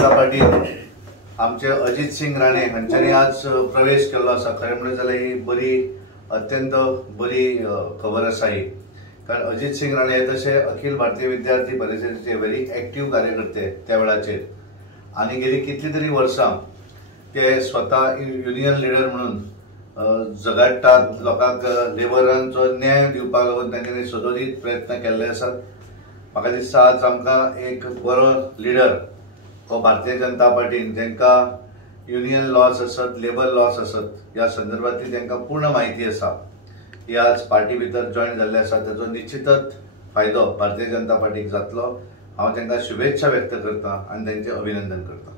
जनता पार्टीन आमचे अजित सिंग राणे हांच्यांनी आज प्रवेश केल्लो आसा। खरें म्हणत जाल्यार ही बरी अत्यंत बरी खबर आसा ही, कारण अजित सिंग राणे हे तशे अखिल भारतीय विद्यार्थी परिषदेचे व्हेरी एक्टिव्ह कार्यकर्ते त्या वेळाचेर, आनी गेली कितली तरी वर्सां ते स्वता युनियन लिडर म्हणून झगडटात, लोकांक लेबरांचो न्याय दिवपाक लागून तांच्यांनी सदोदीत प्रयत्न केल्ले आसात। म्हाका दिसता आज आमकां एक बरो लिडर हो भारतीय जनता पार्टीन, जांकां युनियन लॉस आसत, लेबर लॉस आसत, ह्या संदर्भातली तांकां पूर्ण म्हायती आसा, ही आज पार्टी भितर जॉयन जाल्ले आसा। ताचो निश्चितच फायदो भारतीय जनता पार्टीक जातलो। हांव तांकां शुभेच्छा व्यक्त करतां आनी तांचें अभिनंदन करतां।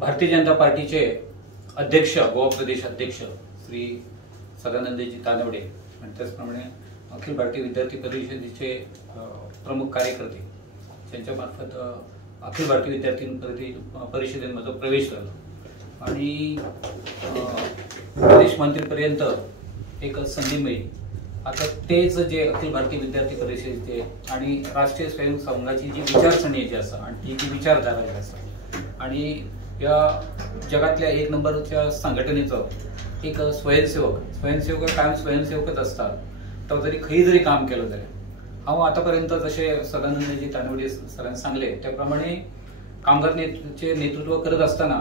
भारतीय जनता पार्टीचे अध्यक्ष, गोवा प्रदेश अध्यक्ष श्री सदानंदजी तानवडे आणि त्याचप्रमाणे अखिल भारतीय विद्यार्थी परिषदेचे प्रमुख कार्यकर्ते त्यांच्या मार्फत अखिल भारतीय विद्यार्थी परिषदेत माझा प्रवेश झाला आणि प्रदेश मंत्रीपर्यंत एक संधी मिळाली। आता तेच जे अखिल भारतीय विद्यार्थी परिषदेचे आणि राष्ट्रीय स्वयंसेवक संघाची जी विचारसरणी जी आसा आणि ती जी विचारधारा जी आसा आणि या जगातल्या एक नंबरच्या संघटनेचो एक स्वयंसेवक कायम स्वयंसेवकच असतात। तो जरी खंय जरी काम केलं जाल्यार हांव आतापर्यंत जसे सदानंदजी तानवडे सरांनी सांगले त्याप्रमाणे कामगारचे नेतृत्व करत असताना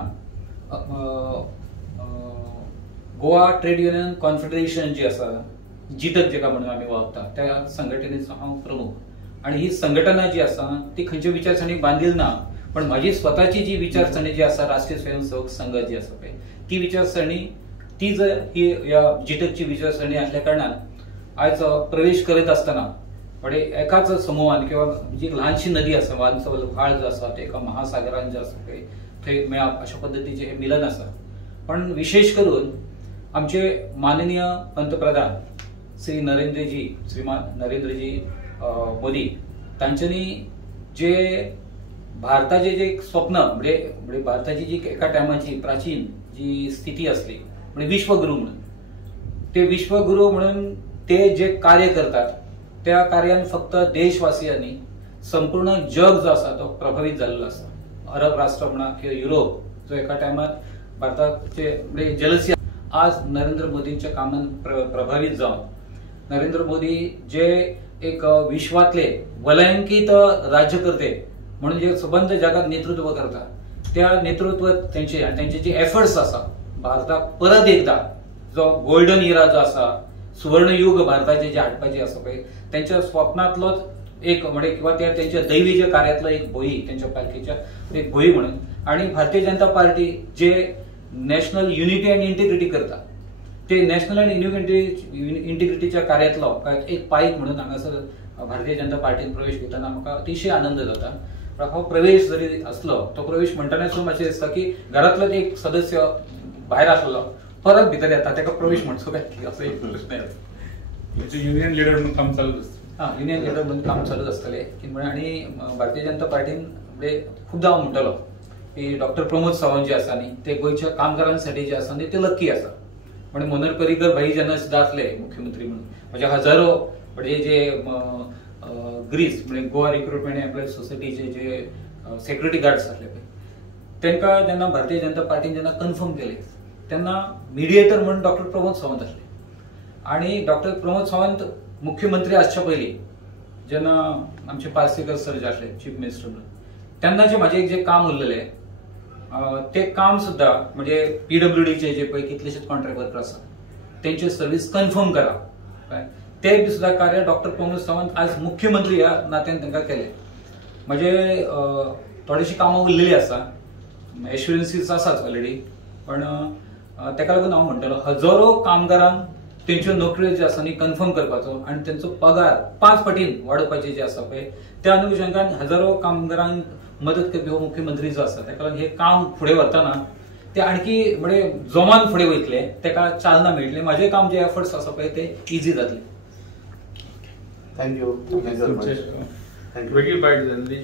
गोवा ट्रेड युनियन कॉन्फेडरेशन जी आसा, जिटक जेका म्हणून आम्ही वळखता, त्या संघटनेचो हांव प्रमुख। आणि ही संघटना जी आसा ती खंयच्या विचारसरणीक बांदिल्ली ना, पण माझी स्वतःची जी विचारसरणी जी आसा, राष्ट्रीय स्वयंसेवक संघ जी आसा पळय ती विचारसरणी, ती जर ही या जिटकची विचारसरणी असल्या कारणान आज प्रवेश करत असताना म्हणजे एकाच समूहान किंवा जी ल्हानशी नदी आसा, व्हाळ जो आसा ते एका महासागरान जे आसा पळय थंय मेळप अशा पद्धतीचे हे मिलन आसा। पण विशेष करून आमचे माननीय पंतप्रधान श्रीमान नरेंद्रजी मोदी तांच्यांनी जे भारताचे जे स्वप्न म्हणजे भारताची जी एका टायमाची प्राचीन जी स्थिती असली म्हणजे विश्वगुरू म्हणून, ते विश्वगुरू म्हणून ते जे कार्य करतात त्या कार्यान फक्त देशवासियांनी संपूर्ण जग जो आसा तो प्रभावित झालेला आसा। अरब राष्ट्र म्हणा किंवा युरोप जो एका टायमार भारताचे म्हणजे जलसी आज नरेंद्र मोदींच्या कामान प्रभावित जावन नरेंद्र मोदी जे एक विश्वातले वलयांकित राज्यकर्ते म्हणून जे सबंध जगात नेतृत्व करतात, त्या नेतृत्व त्यांचे जे एफर्ट्स आसा भारताक परत एकदा जो गोल्डन इरा जो आसा, सुवर्ण युग भारताचे जे हाडपाचे आसा पळय त्यांच्या स्वप्नातलोच एक म्हणजे किंवा त्या त्यांच्या दैवीच्या कार्यातलो एक भोई, त्यांच्या पालखीच्या एक भोई म्हणून। आणि भारतीय जनता पार्टी जे नॅशनल युनिटी अँड इंटिग्रिटी करता, ते नॅशनल अँड इंटिग्रिटीच्या कार्यातलो एक पायक म्हणून हांगासर भारतीय जनता पार्टीन प्रवेश घेताना म्हाका अतिशय आनंद जाता। हो प्रवेश जरी असलो तो प्रवेश म्हणटानाच मातशें दिसता की घरातलो एक सदस्य भायर आसलो परत भितर येता ताका प्रवेश म्हणचो काय असो एक प्रश्न येता। युनियन लिडर म्हणून काम चालू असतं, युनियन लिडर म्हणून काम चालूच आसतलें आणि भारतीय जनता पार्टीन म्हणजे खूपदा हांव म्हणटलो की डॉक्टर प्रमोद सावंत जे आसा न्ही ते गोंयच्या कामगारांसाठी जे आसा न्ही ते लकी आसा। म्हणजे मनोहर पर्रीकर भाई जेन्ना जातले मुख्यमंत्री म्हणून म्हणजे हजारो म्हणजे जे ग्रीस म्हणजे गोवा रिक्रुटमेंट एम्प्लॉयज सोसायटीचे जे सेक्युरिटी गार्ड्स आसले पळय तांकां जेन्ना भारतीय जनता पार्टीन जेन्ना कन्फर्म केले तेन्ना मिडिएटर म्हणून डॉक्टर प्रमोद सावंत आसले। आणि डॉक्टर प्रमोद सावंत मुख्यमंत्री आसच्या पयलीं जेन्ना आमचे पार्सेकर सर जे आसले चीफ मिनिस्टर म्हणून, तेन्ना जे म्हाजें जे काम उरलेलें ते काम सुद्धा म्हणजे पीडब्ल्यूडीचे जे पळय कितलेशेच कॉन्ट्रॅक्ट वर्कर आसा त्यांची सर्व्हिस कन्फर्म करा, ते बी सुद्धा कार्य डॉक्टर प्रमोद सावंत आज मुख्यमंत्री ह्या नात्यान तांकां केले। म्हणजे थोडीशी कामां उरलेली आसा, एश्युरन्सीस आसाच ऑलरेडी, पण ताका लागून हांव म्हणटलो हजारो कामगारांक तेंच्यो नोकऱ्यो जे आसा न्ही कन्फर्म करपाचो आणि त्यांचो पगार 5 पटीन वाडोवपाचे जे आसा पळय त्या अनुषंगान हजारो कामगारांक मदत करपी हो मुख्यमंत्री जो आसा ताका लागून हे काम फुडें व्हरतना ते आणखी म्हणजे जोमान फुडें वयतले, ताका चालना मेळटली, माझे काम जे एफर्ट्स आसा पळय ते इजी जातले। थँक्यू. वेगळी पार्टी झाली